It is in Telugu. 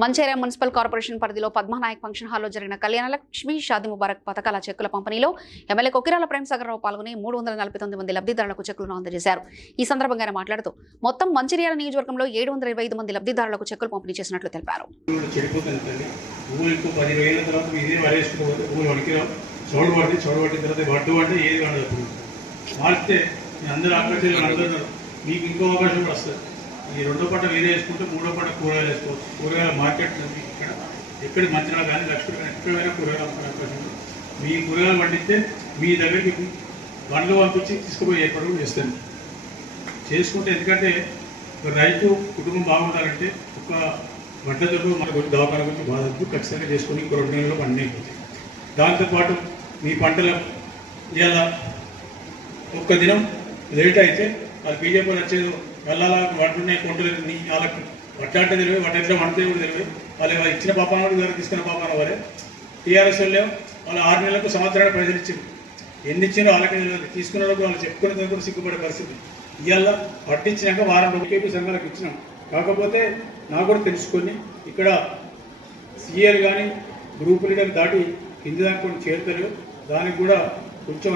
మంచిర్యాల మున్సిపల్ కార్పొరేషన్ పరిధిలో పద్మానాయక్ ఫంక్షన్ హాల్లో జరిగిన కళ్యాణ లక్ష్మి షాదీ ముబారక్ పథకాల చెక్కుల పంపిణీలో ఎమ్మెల్యే కొకిరాల ప్రేమసాగరరావు పాల్గొని 349 మంది లబ్ధిదారులకు చెక్కులను అందజేశారు. ఈ సందర్భంగా ఆయన మాట్లాడుతూ మొత్తం మంచిర్యాల నియోజకవర్గంలో 725 మంది లబ్ధిదారులకు చెక్కులు పంపిణీ చేసినట్లు తెలిపారు. మీకు ఇంకో అవకాశం కూడా వస్తుంది. ఈ రెండో పంట వేరే వేసుకుంటే మూడో పంట కూరగాయలు వేసుకోవచ్చు. కూరగాయల మార్కెట్ ఎక్కడ మంచిగా కానీ లక్ష్మీ కానీ ఎక్కడైనా కూరగాయలు అమ్ముకునే అవకాశం ఉంది. మీ కూరగాయలు పండిస్తే మీ దగ్గరికి బండ్లు పంపించి తీసుకుపోయి ఏర్పాటు కూడా చేస్తుంది చేసుకుంటే. ఎందుకంటే ఒక రైతు కుటుంబం బాగుండాలంటే ఒక వంటతో మన గురించి దవాఖాన గురించి బాధపడి ఖచ్చితంగా చేసుకుని ఇంకో 2 నెలల్లో పండి అయిపోతాయి. దాంతోపాటు మీ పంటల ఇలా ఒక్క దినం లేట్ అయితే వాళ్ళు బీజేపీ వచ్చేది వెళ్ళాలా వంటున్నాయి కొంటలేదు వాళ్ళకి వడ్డాంటే తెలియదు, వడ్డెట్లో వంటే కూడా తెలియదు. వాళ్ళు ఇచ్చిన పాపాన వాడు తీసుకున్న పాపాన వారే టీఆర్ఎస్ వాళ్ళు 6 నెలలకు సంవత్సరానికి ప్రజలు ఇచ్చింది. ఎన్ని ఇచ్చినా వాళ్ళకి తెలియదు. తీసుకున్న వాళ్ళు చెప్పుకునే కూడా సిగ్గుపడే పరిస్థితి. ఇవాళ పట్టించినాక వారం కేపీ సంఘాలకు ఇచ్చినాం. కాకపోతే నాకు కూడా తెలుసుకొని ఇక్కడ సీఏలు కానీ గ్రూప్ లీడర్ దాటి కింది దాకా కొన్ని చేరుతలేవు. దానికి కూడా కొంచెం